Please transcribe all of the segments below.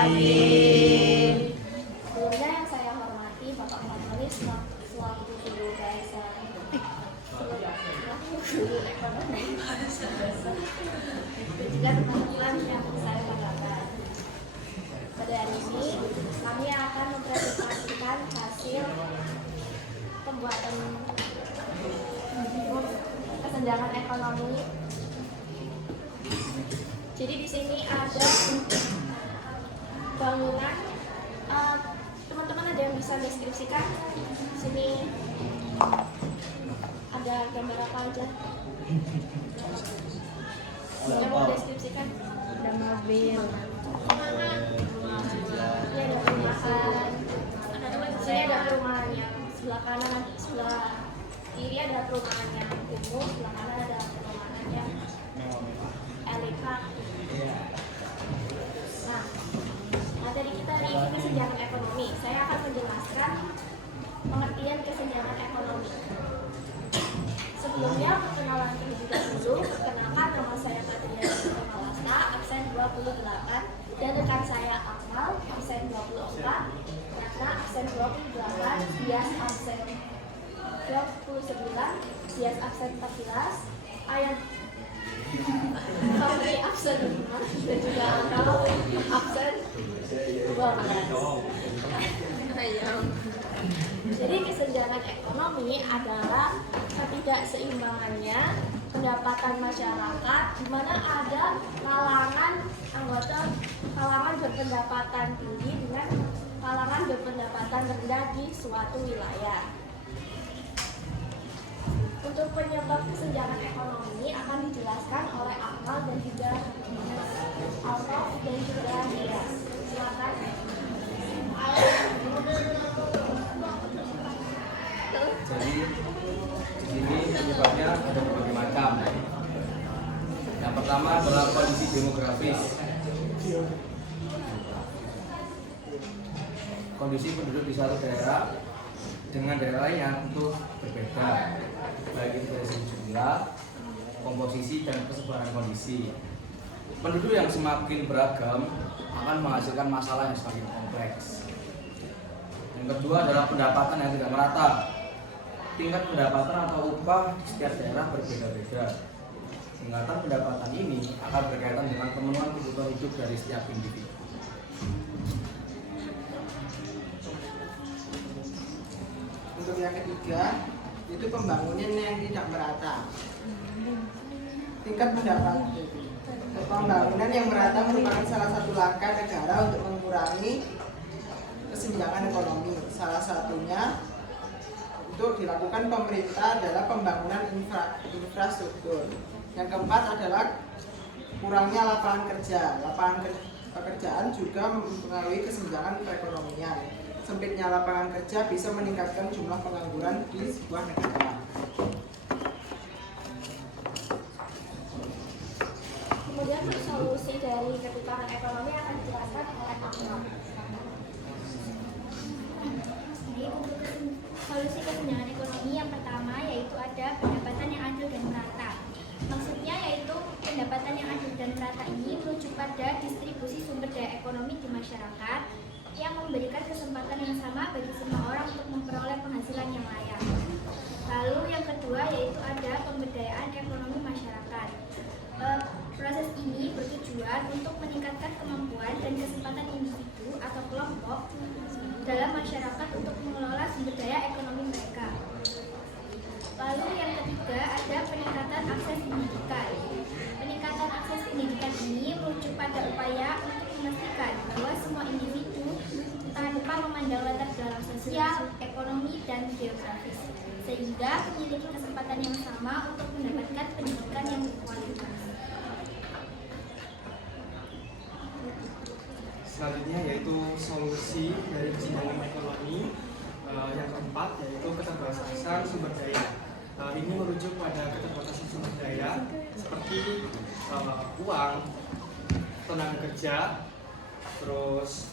Amin. Sebelumnya yang saya hormati Bapak Kapolri selaku guru bahasa guru ekonomi dan juga teman-teman yang saya banggakan. Pada hari ini kami akan mempresentasikan hasil pembuatan kesenjangan ekonomi. Jadi di sini ada bangunan. Teman-teman ada yang bisa deskripsikan? Sini ada gambar apa aja? Yang mau deskripsikan? Ada mobil. Ini ada perumahan. Sini ada perumahan yang sebelah kanan, sebelah kiri ada perumahan yang kumuh, sebelah kanan ada perumahan yang elegan. Nah, materi kita hari ini kesenjangan ekonomi. Saya akan menjelaskan pengertian kesenjangan ekonomi. Sebelumnya perkenalan terlebih dahulu, perkenalkan nama saya Katriana Malasta, absen 28, dan rekan saya Akmal, absen 24, Ratna, absen 28, Bias absen 29, Bias absen 14, Ayat Fahri absen 5, dan juga Akmal absen 12. Jadi kesenjangan ekonomi adalah ketidakseimbangannya pendapatan masyarakat di mana ada kalangan berpendapatan tinggi dengan kalangan berpendapatan rendah di suatu wilayah. Untuk penyebab kesenjangan ekonomi akan dijelaskan oleh Akmal dan juga Alfa dan juga Dia. Silakan. Jadi di sini penyebabnya ada berbagai macam. Yang pertama adalah kondisi demografis. Kondisi penduduk di suatu daerah dengan daerah lainnya tentu berbeda, baik itu dari segi jumlah, komposisi, dan kesebaran kondisi. Penduduk yang semakin beragam akan menghasilkan masalah yang semakin kompleks. Yang kedua adalah pendapatan yang tidak merata. Tingkat pendapatan atau upah di setiap daerah berbeda-beda. Tingkatan pendapatan ini akan berkaitan dengan pemenuhan kebutuhan hidup dari setiap individu. Untuk yang ketiga, itu pembangunan yang tidak merata. Tingkat pendapatan pembangunan yang merata merupakan salah satu langkah negara untuk mengurangi kesenjangan ekonomi. Salah satunya untuk dilakukan pemerintah adalah pembangunan infrastruktur. Yang keempat adalah kurangnya lapangan kerja. Lapangan pekerjaan juga mempengaruhi kesenjangan perekonomian. Sempitnya lapangan kerja bisa meningkatkan jumlah pengangguran di sebuah negara. Kemudian solusi dari kekurangan ekonomi akan dijelaskan oleh Akmal. Solusi kesenjangan ekonomi yang pertama yaitu ada pendapatan yang adil dan merata. Maksudnya yaitu pendapatan yang adil dan merata ini merujuk pada distribusi sumber daya ekonomi di masyarakat yang memberikan kesempatan yang sama bagi semua orang untuk memperoleh penghasilan yang layak. Lalu yang kedua yaitu ada pemberdayaan ekonomi masyarakat. Proses ini bertujuan untuk meningkatkan kemampuan dan kesempatan individu atau kelompok dalam masyarakat untuk mengelola sumber daya ekonomi mereka. Lalu yang ketiga ada peningkatan akses pendidikan. Peningkatan akses pendidikan ini merujuk pada upaya untuk memastikan bahwa semua individu tanpa memandang latar belakang sosial, ekonomi, dan geografis, sehingga memiliki kesempatan yang sama untuk mendapatkan pendidikan yang berkualitas. Selanjutnya yaitu solusi dari kesenjangan ekonomi. Yang keempat yaitu keterbatasan sumber daya. Ini merujuk pada keterbatasan sumber daya seperti uang, tenaga kerja, terus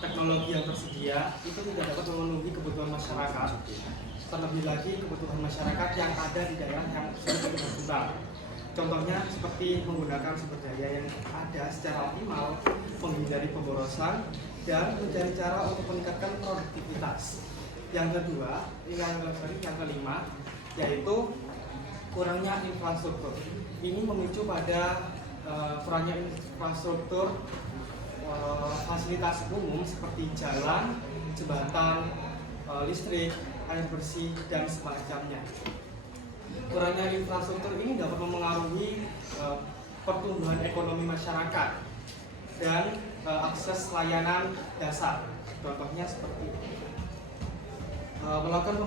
teknologi yang tersedia itu tidak dapat memenuhi kebutuhan masyarakat. Terlebih lagi kebutuhan masyarakat yang ada di daerah yang sudah berkembang. Contohnya seperti menggunakan sumber daya yang ada secara optimal, menghindari pemborosan, dan mencari cara untuk meningkatkan produktivitas. Yang kedua, yang kelima, yaitu kurangnya infrastruktur. Ini memicu pada kurangnya infrastruktur fasilitas umum seperti jalan, jembatan, listrik, air bersih, dan semacamnya. Kurangnya infrastruktur ini dapat memengaruhi pertumbuhan ekonomi masyarakat dan akses layanan dasar. Contohnya seperti melakukan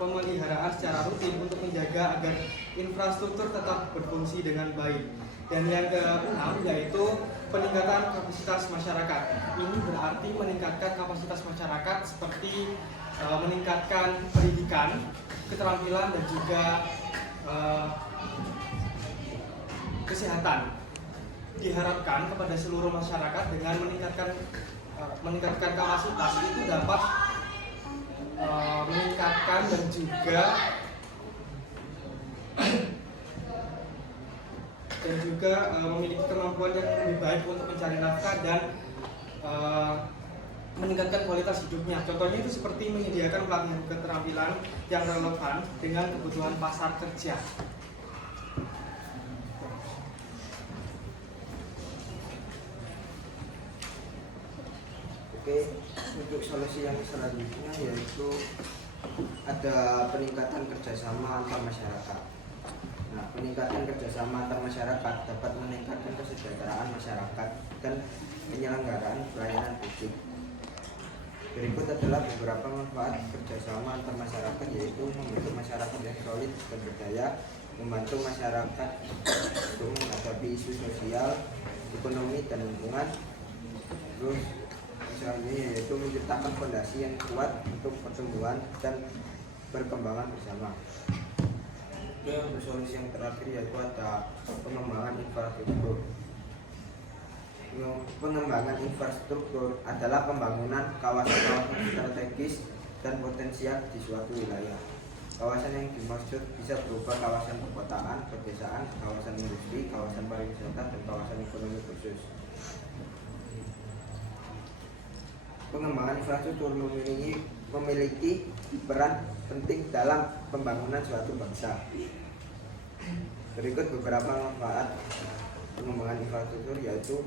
pemeliharaan secara rutin untuk menjaga agar infrastruktur tetap berfungsi dengan baik. Dan yang keenam yaitu peningkatan kapasitas masyarakat. Ini berarti meningkatkan kapasitas masyarakat seperti meningkatkan pendidikan, keterampilan, dan juga kesehatan. Diharapkan kepada seluruh masyarakat dengan meningkatkan kapasitas itu dapat meningkatkan dan juga memiliki kemampuan yang lebih baik untuk mencari nafkah dan meningkatkan kualitas hidupnya. Contohnya itu seperti menyediakan pelatihan keterampilan yang relevan dengan kebutuhan pasar kerja. Oke, untuk solusi yang selanjutnya yaitu ada peningkatan kerjasama antar masyarakat. Nah, peningkatan kerjasama antar masyarakat dapat meningkatkan kesejahteraan masyarakat dan penyelenggaraan pelayanan publik. Berikut adalah beberapa manfaat kerjasama antar masyarakat, yaitu membentuk masyarakat yang solid dan berdaya, membantu masyarakat untuk menghadapi isu sosial, ekonomi, dan lingkungan. Terus misalnya yaitu menciptakan fondasi yang kuat untuk pertumbuhan dan perkembangan bersama. Dan solusi yang terakhir yaitu ada pengembangan infrastruktur. Pengembangan infrastruktur adalah pembangunan kawasan-kawasan strategis dan potensial di suatu wilayah. Kawasan yang dimaksud bisa berupa kawasan perkotaan, pedesaan, kawasan industri, kawasan pariwisata, dan kawasan ekonomi khusus. Pengembangan infrastruktur memiliki peran penting dalam pembangunan suatu bangsa. Berikut beberapa manfaat pengembangan infrastruktur, yaitu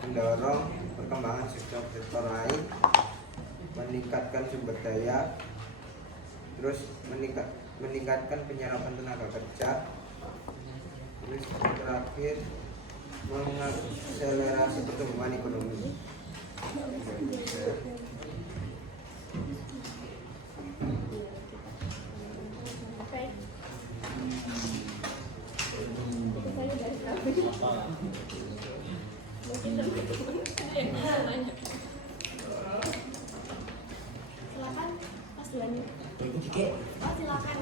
mendorong perkembangan sektor lain, meningkatkan sumber daya, terus meningkatkan penyerapan tenaga kerja, terus terakhir mengakselerasi pertumbuhan ekonomi. Silakan Mas Duani. Oh, silakan.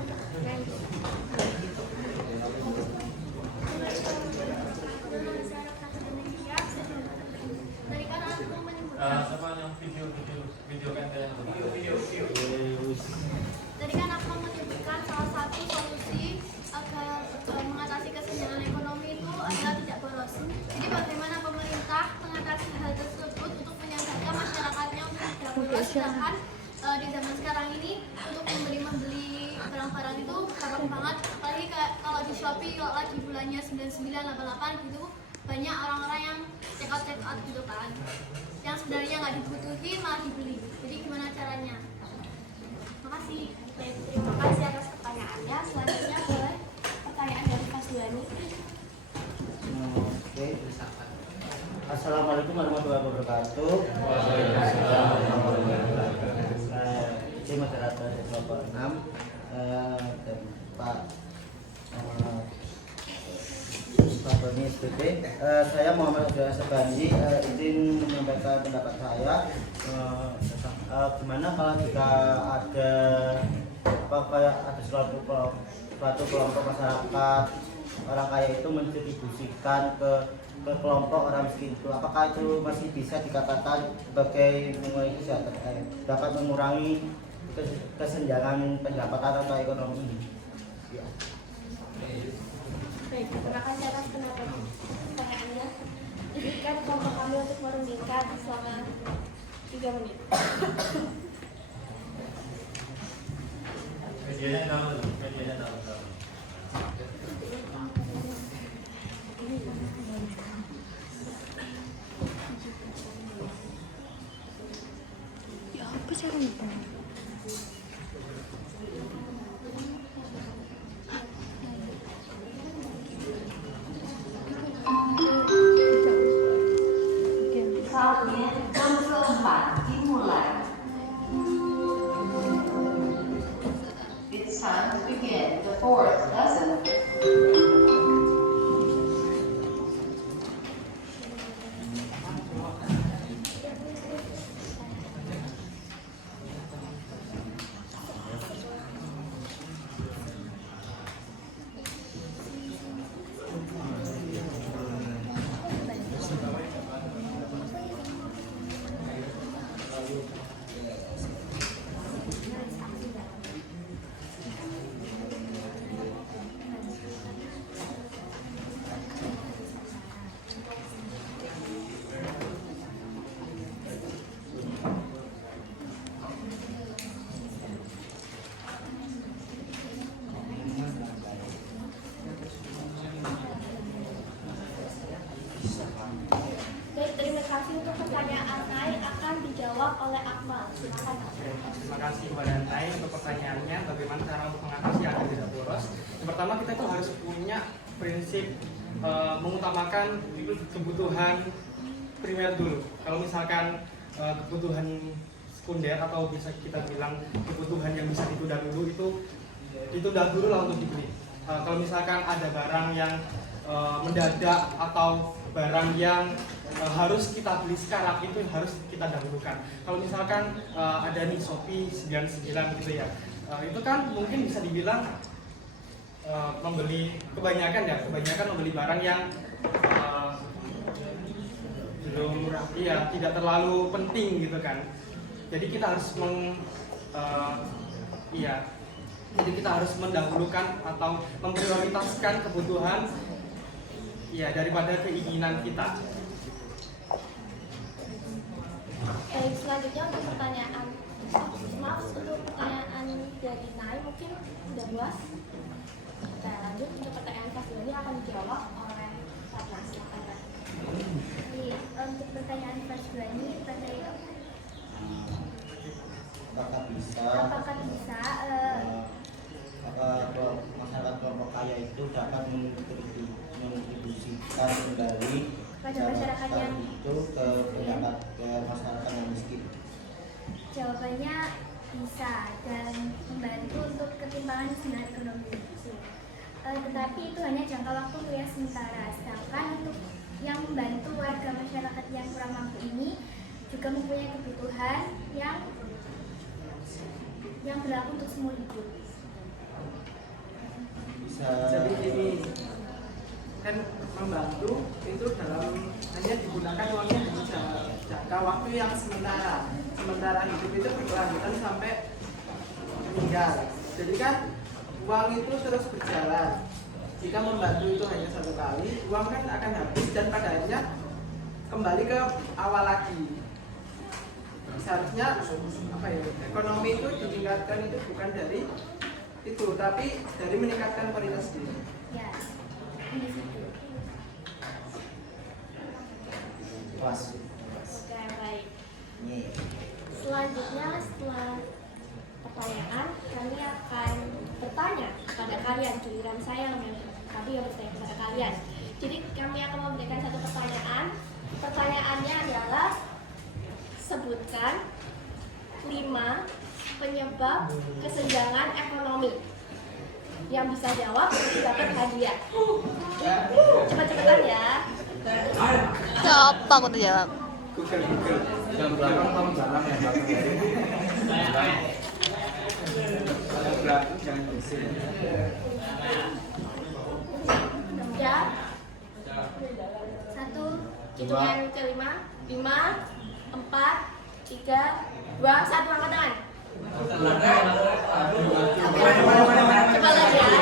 Tadi kan aku menyebutkan salah satu solusi agar mengatasi kesenjangan ekonomi itu adalah tidak boros. Jadi bagaimana pemerintah mengatasi hal tersebut untuk menyadarkan masyarakatnya untuk tidak boros, sedangkan di zaman sekarang ini untuk membeli barang-barang itu gampang banget, apalagi kalau di Shopee kalau lagi bulannya 9988 gitu banyak orang-orang yang check out gitu kan, yang sebenarnya nggak dibutuhin malah dibeli. Jadi gimana caranya? Makasih. Baik, terima kasih atas pertanyaannya. Selanjutnya boleh pertanyaan dari Mas Duani. Oke. Assalamualaikum warahmatullahi wabarakatuh. Saya moderator kelompok 6 dan Pak Tony SPP. Saya Muhammad Abdullah Sebandi izin menyampaikan pendapat saya gimana kalau jika ada suatu kelompok masyarakat orang kaya itu mendistribusikan ke kelompok orang miskin itu, apakah itu masih bisa dikatakan sebagai dapat mengurangi kesenjangan pendapatan atau ekonomi? Ya. Baik, terima kasih atas pertanyaannya. Izinkan kelompok kami untuk merundingkan selama 3 menit. Saatnya jam keempat dimulai. It's time to begin the fourth lesson. Baik, terima kasih untuk pertanyaan Nay akan dijawab oleh Akmal. Silakan. Terima kasih kepada Nay untuk pertanyaannya. Bagaimana cara untuk mengatasi yang tidak boros? Yang pertama, kita itu harus punya prinsip mengutamakan kebutuhan primer dulu. Kalau misalkan kebutuhan sekunder atau bisa kita bilang kebutuhan yang bisa ditunda dulu, itu ditunda dulu lah untuk dibeli. Kalau misalkan ada barang yang mendadak atau barang yang harus kita beli sekarang, itu harus kita dahulukan. Kalau misalkan ada nih Shopee 99 gitu ya, itu kan mungkin bisa dibilang kebanyakan membeli barang yang belum tidak terlalu penting gitu kan. Jadi kita harus jadi kita harus mendahulukan atau memprioritaskan kebutuhan daripada keinginan kita. Baik, selanjutnya untuk pertanyaan dari Nay mungkin sudah puas. Kita lanjut untuk pertanyaan kelas ini akan dijawab oleh Fatma. Silakan, Pak. Iya, untuk pertanyaan kelas 2 ini pertanyaan Apakah bisa masyarakat kelompok kaya itu dapat mendistribusikan kembali pada masyarakat yang itu ke masyarakat yang miskin? jawabannya bisa dan membantu untuk ketimpangan sinar ekonomi. Tetapi itu hanya jangka waktu yang sementara. Sedangkan untuk yang membantu warga masyarakat yang kurang mampu ini juga mempunyai kebutuhan yang berlaku untuk semua hidup. Jadi ini kan membantu itu dalam hanya digunakan uangnya di jangka waktu yang sementara. Sementara hidup itu berkelanjutan sampai meninggal. Jadi kan uang itu terus berjalan. Jika membantu itu hanya 1 kali, uang kan akan habis dan pada akhirnya kembali ke awal lagi. Seharusnya ekonomi itu ditingkatkan itu bukan dari itu, tapi dari meningkatkan kualitas diri. Ya, di situ. Pas. Oke, baik. Selanjutnya setelah pertanyaan, kami akan bertanya kepada kalian. Giliran saya yang tadi yang bertanya kepada kalian. Jadi kami akan memberikan satu pertanyaan. Pertanyaannya adalah sebutkan 5 penyebab kesenjangan ekonomi. Yang bisa jawab dapat hadiah. Cepat-cepatan ya. Siapa aku tuh jawab? Google. Yang belakang kamu jarang yang belakang jangan bersih. Ya. 1, Hitungan kelima. 5, 4, 3, 2, 1. Angkat tangan. Coba lagi ya.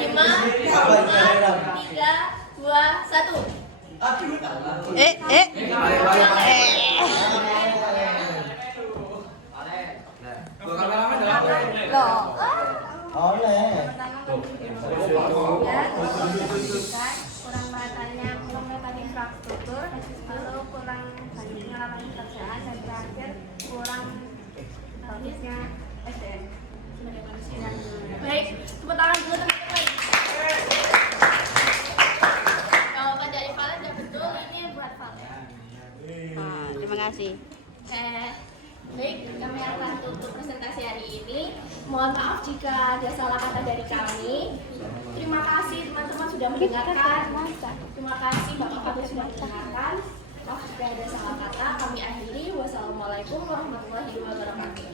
5, Loh. Oleh. Pertama pendidikan, kurang meratanya pemetaan infrastruktur, lalu kurang banyaknya lapangan pekerjaan, dan terakhir kurang bagusnya SDM sebagai manusia. Baik, tepuk tangan dulu teman-teman. Jawaban dari Valen sudah betul, ini buat Valen. Terima kasih. Baik, kami akan tutup presentasi hari ini. Mohon maaf jika ada salah kata dari kami. Terima kasih teman-teman sudah mendengarkan. Terima kasih Bapak-Bapak sudah mendengarkan. Maaf jika ada salah kata. Kami akhiri. Wassalamualaikum warahmatullahi wabarakatuh.